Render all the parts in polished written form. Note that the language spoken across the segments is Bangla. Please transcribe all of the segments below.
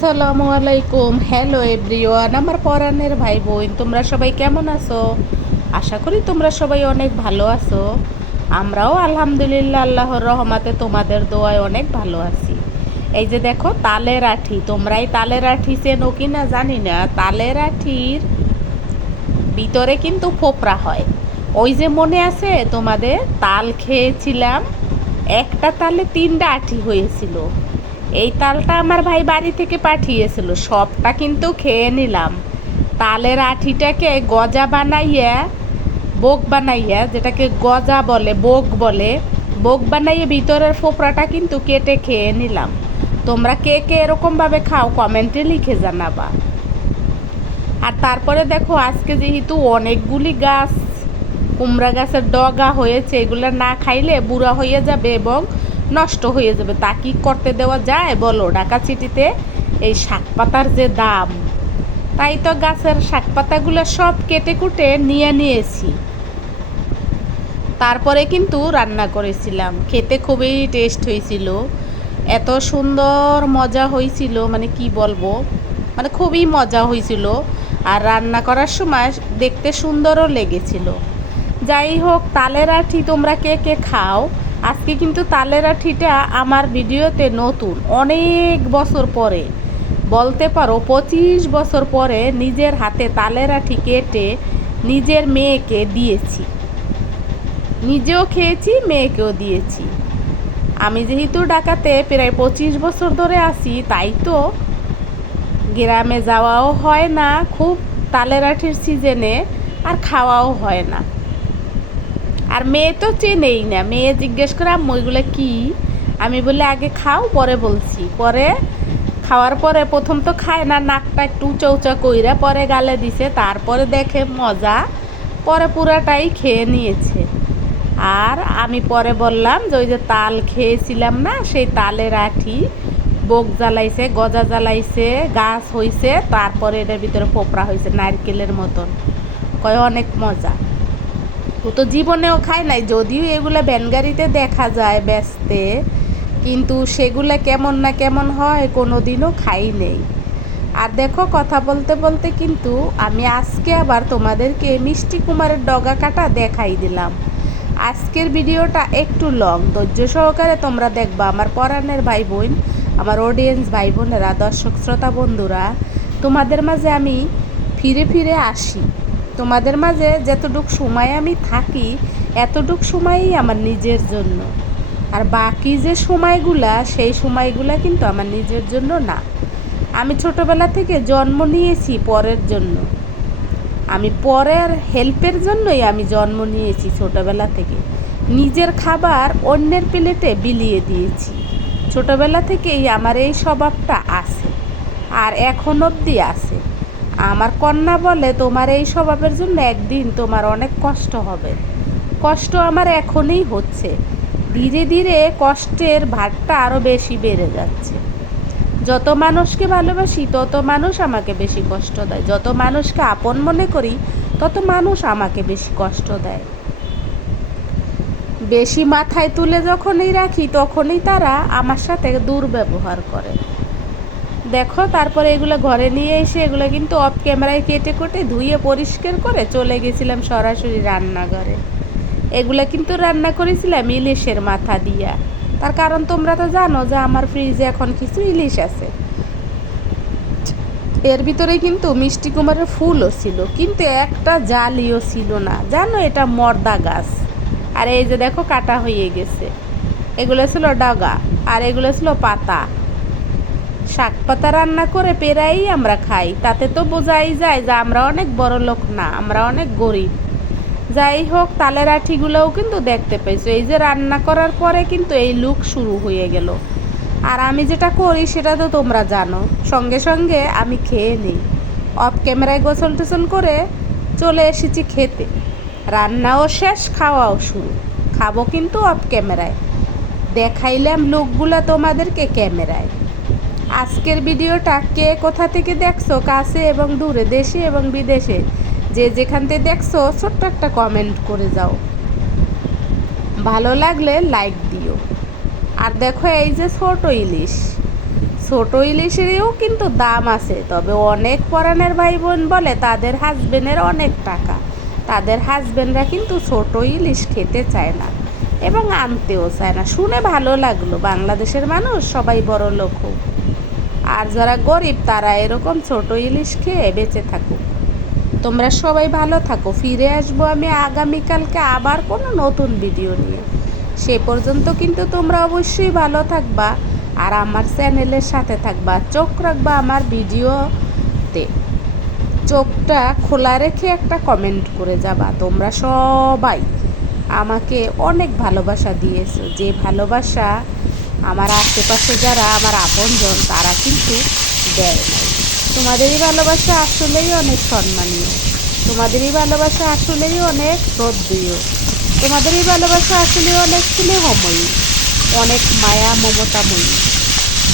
আসসালামু আলাইকুম। হ্যালো এভরিওয়ান, আমার পরাণের ভাই বোন, তোমরা সবাই কেমন আছো? আশা করি তোমরা সবাই অনেক ভালো আছো। আমরাও আলহামদুলিল্লাহ আল্লাহর রহমতে তোমাদের দোয়ায় অনেক ভালো আছি। এই যে দেখো তালের আঠি, তোমরাই তালের আঠি চেনো কি না জানি না। তালের আঠির ভিতরে কিন্তু ফোপরা হয়। ওই যে মনে আছে তোমাদের তাল খেয়েছিলাম, একটা তালে 3টা আঠি হয়েছিল। এই তালটা আমার ভাই বাড়ি থেকে পাঠিয়েছিল, সবটা কিন্তু খেয়ে নিলাম। তালের আঠিটাকে গজা বানাইয়া, বোগ বানাইয়া, যেটাকে গজা বলে, বোগ বলে, বোগ বানাইয়ে ভিতরের ফোপরাটা কিন্তু কেটে খেয়ে নিলাম। তোমরা কে কে এরকমভাবে খাও কমেন্টে লিখে জানাবা। আর তারপরে দেখো আজকে যেহেতু অনেকগুলি গাছ, কুমড়া গাছের ডগা হয়েছে, এগুলো না খাইলে বুড়া হয়ে যাবে এবং নষ্ট হয়ে যাবে। তা কি করতে দেওয়া যায় বলো? ঢাকা সিটিতে এই শাক পাতার যে দাম, তাই তো গাছের শাক পাতাগুলো সব কেটে কুটে নিয়ে নিয়েছি। তারপরে কিন্তু রান্না করেছিলাম, খেতে খুবই টেস্ট হয়েছিল, এত সুন্দর মজা হয়েছিল, মানে কি বলবো, মানে খুবই মজা হয়েছিল। আর রান্না করার সময় দেখতে সুন্দরও লেগেছিল। যাই হোক, তালের আঠি তোমরা কে কে খাও? আজকে কিন্তু তালের আঠিটা আমার ভিডিওতে নতুন, অনেক বছর পরে, বলতে পারো 25 বছর পরে নিজের হাতে তালের আঠি কেটে নিজের মেয়েকে দিয়েছি। নিজেও খেয়েছি, মেয়েকেও দিয়েছি। আমি যেহেতু ঢাকাতে প্রায় 25 বছর ধরে আছি, তাই তো গ্রামে যাওয়াও হয় না খুব তালের আঠির সিজনে, আর খাওয়াও হয় না। আর মেয়ে তো চেনেই না, মেয়ে জিজ্ঞেস করে আম্মু এগুলো কী। আমি বলে আগে খাও পরে বলছি। পরে খাওয়ার পরে প্রথম তো খায় না, নাকটা একটু উঁচা উঁচা কইরা, পরে গালে দিছে, তারপরে দেখে মজা, পরে পুরাটাই খেয়ে নিয়েছে। আর আমি পরে বললাম যে ওই যে তাল খেয়েছিলাম না, সেই তালের আঠি বোক জ্বালাইছে, গজা জ্বালাইছে, গাছ হইছে, তারপরে এটার ভিতরে ফোপরা হয়েছে নারকেলের মতন। কয় অনেক মজা। ও তো জীবনেও খায় নাই, যদিও এগুলো ভ্যানগাড়িতে দেখা যায় বেচতে, কিন্তু সেগুলো কেমন না কেমন হয় কোনো দিনও খাই নেই। আর দেখো কথা বলতে বলতে কিন্তু আমি আজকে আবার তোমাদেরকে মিষ্টি কুমারের ডগা কাটা দেখাই দিলাম। আজকের ভিডিওটা একটু লং, ধৈর্য সহকারে তোমরা দেখবা আমার পরাণের ভাই বোন, আমার অডিয়েন্স ভাই বোনেরা, দর্শক শ্রোতা বন্ধুরা, তোমাদের মাঝে আমি ফিরে ফিরে আসি। তোমাদের মাঝে যতটুকু সময় আমি থাকি, এতটুকু সময়ই আমার নিজের জন্য। আর বাকি যে সময়গুলা, সেই সময়গুলা কিন্তু আমার নিজের জন্য না। আমি ছোটোবেলা থেকে জন্ম নিয়েছি পরের জন্য, আমি পরের হেল্পের জন্যই আমি জন্ম নিয়েছি। ছোটোবেলা থেকে নিজের খাবার অন্যের প্লেটে বিলিয়ে দিয়েছি। ছোটোবেলা থেকেই আমার এই স্বভাবটা আছে, আর এখন অবধি আছে। আমার কন্যা বলে তোমার এই স্বভাবের জন্য একদিন তোমার অনেক কষ্ট হবে। কষ্ট আমার এখনই হচ্ছে, ধীরে ধীরে কষ্টের ভারটা আরও বেশি বেড়ে যাচ্ছে। যত মানুষকে ভালোবাসি তত মানুষ আমাকে বেশি কষ্ট দেয়, যত মানুষকে আপন মনে করি তত মানুষ আমাকে বেশি কষ্ট দেয়। বেশি মাথায় তুলে যখনই রাখি তখনই তারা আমার সাথে দুর্ব্যবহার করে। দেখো তারপরে এগুলো ঘরে নিয়ে এসে এগুলো কিন্তু অফ ক্যামেরায় কেটে কুটে ধুয়ে পরিষ্কার করে চলে গেছিলাম সরাসরি রান্নাঘরে। এগুলো কিন্তু রান্না করেছিলাম ইলিশের মাথা দিয়া। তার কারণ তোমরা তো জানো যে আমার ফ্রিজে এখন কিছু ইলিশ আছে। এর ভিতরে কিন্তু মিষ্টি কুমারের ফুলও ছিল, কিন্তু একটা জালিও ছিল না, জানো এটা মর্দা গাছ। আর এই যে দেখো কাটা হয়ে গেছে, এগুলো ছিল ডগা, আর এগুলো ছিল পাতা। শাক পাতা রান্না করে পেরাই আমরা খাই, তাতে তো বোঝাই যায় যে আমরা অনেক বড় লোক না, আমরা অনেক গরিব। যাই হোক, তালের আঠিগুলোও কিন্তু দেখতে পাইছো, এই যে রান্না করার পরে কিন্তু এই লুক শুরু হয়ে গেল। আর আমি যেটা করি সেটা তো তোমরা জানো, সঙ্গে সঙ্গে আমি খেয়ে নিই। অফ ক্যামেরায় গোসল টোসল করে চলে এসেছি খেতে, রান্নাও শেষ, খাওয়াও শুরু। খাবো কিন্তু অফ ক্যামেরায়, দেখাইলাম লুকগুলো তোমাদেরকে ক্যামেরায়। আজকের ভিডিওটা কে কোথা থেকে দেখছো, কাছে এবং দূরে, দেশে এবং বিদেশে, যে যেখান থেকে দেখছো ছোট্ট একটা কমেন্ট করে যাও, ভালো লাগলে লাইক দিও। আর দেখো এই যে ছোট ইলিশ, ছোট ইলিশেরও কিন্তু দাম আছে, তবে অনেক পরাণের ভাই বোন বলে তাদের হাজবেন্ডের অনেক টাকা, তাদের হাজবেন্ডরা কিন্তু ছোট ইলিশ খেতে চায় না এবং আনতেও চায় না। শুনে ভালো লাগলো, বাংলাদেশের মানুষ সবাই বড় লোক হোক, আর যারা গরিব তারা এরকম ছোট ইলিশ খেয়ে বেঁচে থাকুক। তোমরা সবাই ভালো থাকো। ফিরে আসবো আমি আগামীকালকে আবার কোনো নতুন ভিডিও নিয়ে। সে পর্যন্ত কিন্তু তোমরা অবশ্যই ভালো থাকবা আর আমার চ্যানেলের সাথে থাকবা, চোখ রাখবা আমার ভিডিওতে, চোখটা খোলা রেখে একটা কমেন্ট করে যাবা। তোমরা সবাই আমাকে অনেক ভালোবাসা দিয়েছো, যে ভালোবাসা আমার আশেপাশে যারা আমার আপনজন তারা কিন্তু দেয় নাই। তোমাদেরই ভালোবাসা আসলেই অনেক সম্মানীয়, তোমাদেরই ভালোবাসা আসলেই অনেক শ্রদ্ধেয়, তোমাদেরই ভালোবাসা আসলে অনেক স্নেহময়ী, অনেক মায়া মমতাময়ী।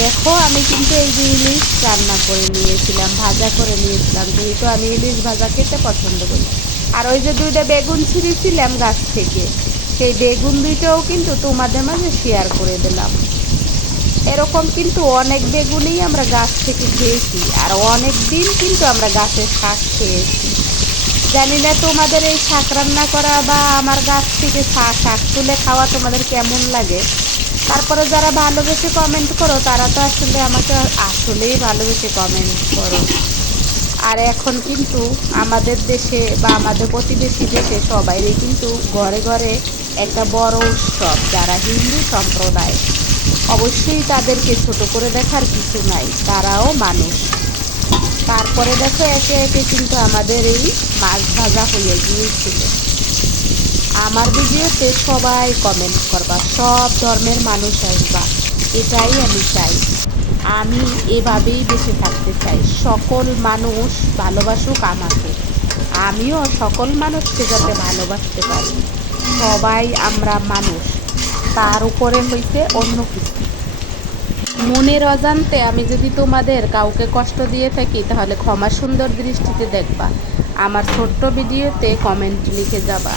দেখো আমি কিন্তু এই যে ইলিশ রান্না করে নিয়েছিলাম, ভাজা করে নিয়েছিলাম, যেহেতু আমি ইলিশ ভাজা খেতে পছন্দ করি। আর ওই যে 2টা বেগুন ছিঁড়েছিলাম গাছ থেকে, সেই বেগুন 2টাও কিন্তু তোমাদের মাঝে শেয়ার করে দিলাম। এরকম কিন্তু অনেক বেগুনই আমরা গাছ থেকে খেয়েছি, আর অনেক দিন কিন্তু আমরা গাছের শাক খেয়েছি। জানি না তোমাদের এই শাক রান্না করা বা আমার গাছ থেকে শাক তুলে খাওয়া তোমাদের কেমন লাগে। তারপরে যারা ভালোবেসে কমেন্ট করো তারা তো আসলে আমাকে আসলেই ভালোবেসে কমেন্ট করো। আর এখন কিন্তু আমাদের দেশে বা আমাদের প্রতিবেশী দেশে সবাইরই কিন্তু ঘরে ঘরে একটা বড় উৎসব, যারা হিন্দু সম্প্রদায়, অবশ্যই তাদেরকে ছোট করে দেখার কিছু নাই, তারাও মানুষ। তারপরে দেখো একে একে কিন্তু আমাদের এই মাছ ভাজা হয়ে গিয়েছিল। আমার ভিডিওতে সবাই কমেন্ট করবা, সব ধর্মের মানুষ আসবা, এটাই আমি চাই। আমি এভাবেই বেঁচে থাকতে চাই, সকল মানুষ ভালোবাসুক আমাকে, আমিও সকল মানুষকে যাতে ভালোবাসতে পারি। সবাই আমরা মানুষ, তার উপরে হইতে অন্য কিছু। মনের অজান্তে আমি যদি তোমাদের কাউকে কষ্ট দিয়ে থাকি তাহলে ক্ষমা সুন্দর দৃষ্টিতে দেখবা, আমার ছোট্ট ভিডিওতে কমেন্ট লিখে যাবা।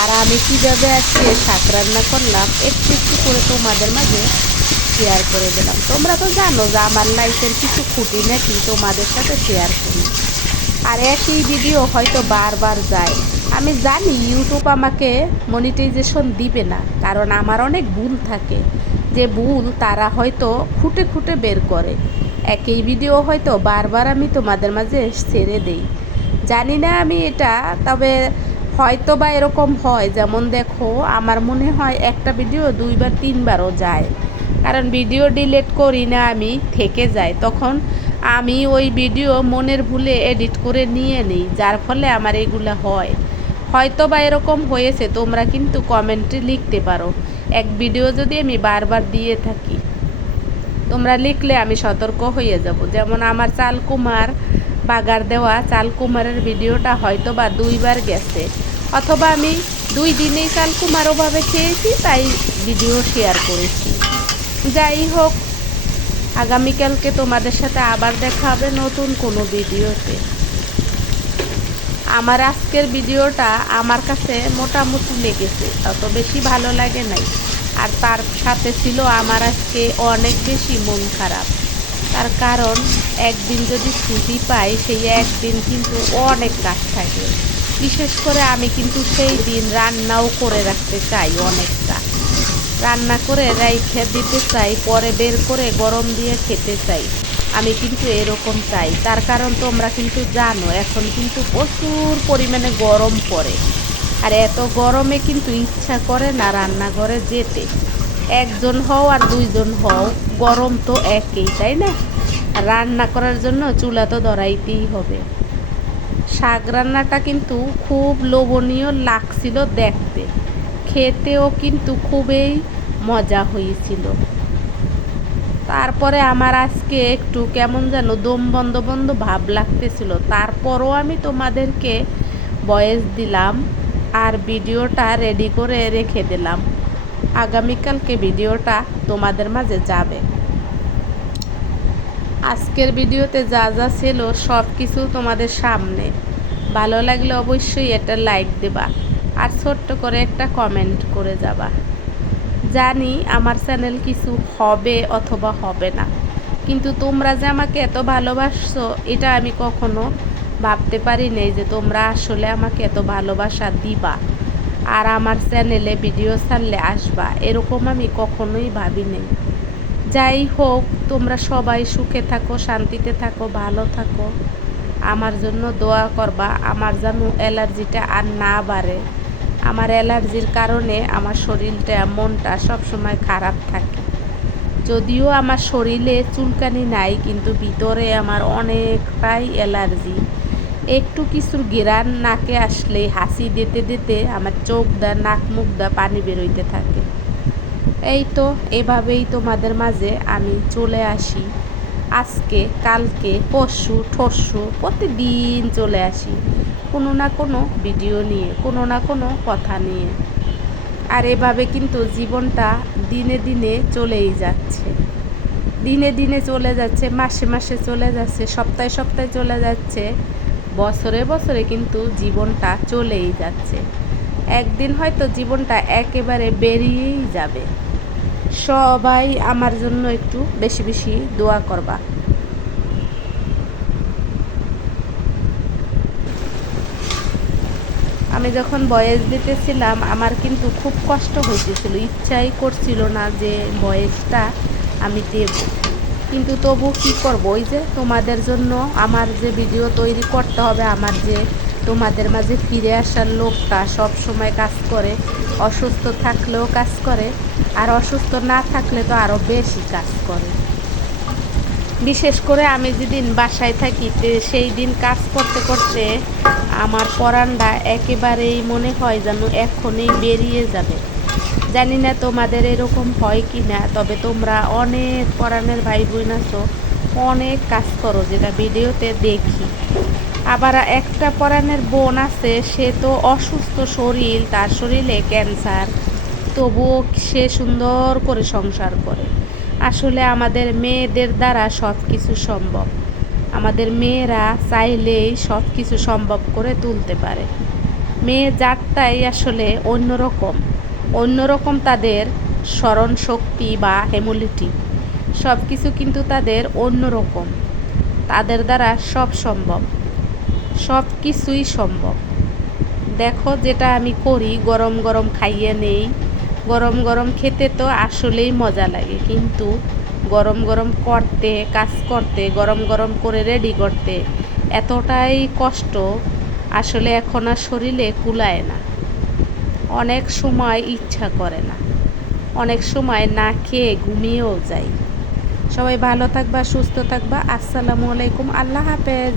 আর আমি কীভাবে আজকে শাক রান্না করলাম একটু একটু করে তোমাদের মাঝে শেয়ার করে দিলাম। তোমরা তো জানো যে আমার লাইফের কিছু খুঁটিনাটি তোমাদের সাথে শেয়ার করি, আর একই ভিডিও হয়তো বারবার যায়। আমি জানি ইউটিউব আমাকে মনিটাইজেশন দিবে না, কারণ আমার অনেক ভুল থাকে, যে ভুল তারা হয়তো খুঁটে খুঁটে বের করে। একই ভিডিও হয়তো বারবার আমি তোমাদের মাঝে ছেড়ে দেই, জানি না আমি এটা, তবে হয়তো বা এরকম হয়। যেমন দেখো আমার মনে হয় একটা ভিডিও 2বার 3বারও যায়, কারণ ভিডিও ডিলিট করি না আমি, থেকে যায়, তখন আমি ওই ভিডিও মনের ভুলে এডিট করে নিয়ে নিই, যার ফলে আমার এগুলো হয়। হয়তো বা এরকম হয়েছে, তোমরা কিন্তু কমেন্টে লিখতে পারো। এক ভিডিও যদি আমি বারবার দিয়ে থাকি, তোমরা লিখলে আমি সতর্ক হয়ে যাব। যেমন আমার চালকুমার বাগার দেওয়া চালকুমারের ভিডিওটা হয়তো বা 2বার গেছে, অথবা আমি 2 দিনেই চালকুমার ওভাবে খেয়েছি তাই ভিডিও শেয়ার করেছি। যাই হোক, আগামীকালকে তোমাদের সাথে আবার দেখা হবে নতুন কোনো ভিডিওতে। আমার আজকের ভিডিওটা আমার কাছে মোটামুটি লেগেছে, অত বেশি ভালো লাগে নাই। আর তার সাথে ছিল আমার আজকে অনেক বেশি মন খারাপ, তার কারণ একদিন যদি ছুটি পাই সেই একদিন কিন্তু অনেক কাজ থাকে। বিশেষ করে আমি কিন্তু সেই দিন রান্নাও করে রাখতে চাই, অনেকটা রান্না করে রাইখে দিতে চাই, পরে বের করে গরম দিয়ে খেতে চাই। আমি কিন্তু এরকম চাই, তার কারণ তোমরা কিন্তু জানো এখন কিন্তু প্রচুর পরিমাণে গরম পড়ে, আর এত গরমে কিন্তু ইচ্ছা করে না রান্নাঘরে যেতে। একজন হও আর 2জন হও, গরম তো একই, তাই না? আর রান্না করার জন্য চুলা তো ধরাইতেই হবে। শাক রান্নাটা কিন্তু খুব লোভনীয় লাগছিল দেখতে, খেতেও কিন্তু খুবই মজা হয়েছিল। তারপরে আমার আজকে একটু কেমন যেন দম বন্ধ বন্ধ ভাব লাগতেছিল, তারপরও আমি তোমাদেরকে ভয়েস দিলাম আর ভিডিওটা রেডি করে রেখে দিলাম। আগামীকালকে ভিডিওটা তোমাদের মাঝে যাবে। আজকের ভিডিওতে যা যা ছিল সব কিছু তোমাদের সামনে। ভালো লাগলে অবশ্যই এটা লাইক দেবা আর ছোট্ট করে একটা কমেন্ট করে যাবা। জানি আমার চ্যানেল কিছু হবে অথবা হবে না, কিন্তু তোমরা যে আমাকে এত ভালোবাসছো এটা আমি কখনো ভাবতে পারি নাই যে তোমরা আসলে আমাকে এত ভালোবাসা দিবা আর আমার চ্যানেলে ভিডিও ছাড়লে আসবা, এরকম আমি কখনোই ভাবি নাই। যাই হোক, তোমরা সবাই সুখে থাকো, শান্তিতে থাকো, ভালো থাকো। আমার জন্য দোয়া করবা, আমার যেন অ্যালার্জিটা আর না বাড়ে। আমার অ্যালার্জির কারণে আমার শরীরটা মনটা সবসময় খারাপ থাকে। যদিও আমার শরীরে চুলকানি নাই, কিন্তু ভিতরে আমার অনেকটাই অ্যালার্জি। একটু কিছুর ঘ্রাণ নাকে আসলেই হাসি দিতে দিতে আমার চোখ দা নাক মুখ দা পানি বেরোইতে থাকে। এই তো এভাবেই তোমাদের মাঝে আমি চলে আসি। আজকে কালকে পরশু ঠরশু প্রতিদিন চলে আসি কোনো না কোনো ভিডিও নিয়ে, কোনো না কোনো কথা নিয়ে। আর এভাবে কিন্তু জীবনটা দিনে দিনে চলেই যাচ্ছে, দিনে দিনে চলে যাচ্ছে, মাসে মাসে চলে যাচ্ছে, সপ্তাহে সপ্তাহে চলে যাচ্ছে, বছরে বছরে কিন্তু জীবনটা চলেই যাচ্ছে। একদিন হয়তো জীবনটা একেবারে বেরিয়েই যাবে। সবাই আমার জন্য একটু বেশি বেশি দোয়া করবা। আমি যখন ভয়েস দিতেছিলাম আমার কিন্তু খুব কষ্ট হইতেছিল, ইচ্ছাই করছিল না যে ভয়েসটা আমি দেব, কিন্তু তবু কি করব, ওই যে তোমাদের জন্য আমার যে ভিডিও তৈরি করতে হবে, আমার যে তোমাদের মাঝে ফিরে আসার লোকটা সব সময় কাজ করে, অসুস্থ থাকলেও কাজ করে, আর অসুস্থ না থাকলে তো আরও বেশি কাজ করে। বিশেষ করে আমি যেদিন বাসায় থাকি সেই দিন কাজ করতে করতে আমার পরানটা একেবারেই মনে হয় যেন এখনই বেরিয়ে যাবে। জানি না তোমাদের এরকম হয় কি না, তবে তোমরা অনেক পরানের ভাই বোন আছো, অনেক কাজ করো যেটা ভিডিওতে দেখি। আবার একটা পরানের বোন আছে, সে তো অসুস্থ শরীর, তার শরীরে ক্যান্সার, তবুও সে সুন্দর করে সংসার করে। আসলে আমাদের মেয়েদের দ্বারা সব কিছু সম্ভব, আমাদের মেয়েরা চাইলেই সব কিছু সম্ভব করে তুলতে পারে। মেয়ে জাতটাই আসলে অন্যরকম, অন্যরকম তাদের স্মরণ শক্তি বা হেমোলিটি সব কিছু কিন্তু তাদের অন্যরকম, তাদের দ্বারা সব সম্ভব, সব কিছুই সম্ভব। দেখো যেটা আমি করি, গরম গরম খাইয়ে নেই, গরম গরম খেতে তো আসলেই মজা লাগে, কিন্তু গরম গরম করতে, কাজ করতে, গরম গরম করে রেডি করতে এতটাই কষ্ট, আসলে এখন আর শরীরে কুলায় না। অনেক সময় ইচ্ছা করে না, অনেক সময় না খেয়ে ঘুমিয়েও যাই। সবাই ভালো থাকবা, সুস্থ থাকবা। আসসালামু আলাইকুম, আল্লাহ হাফেজ।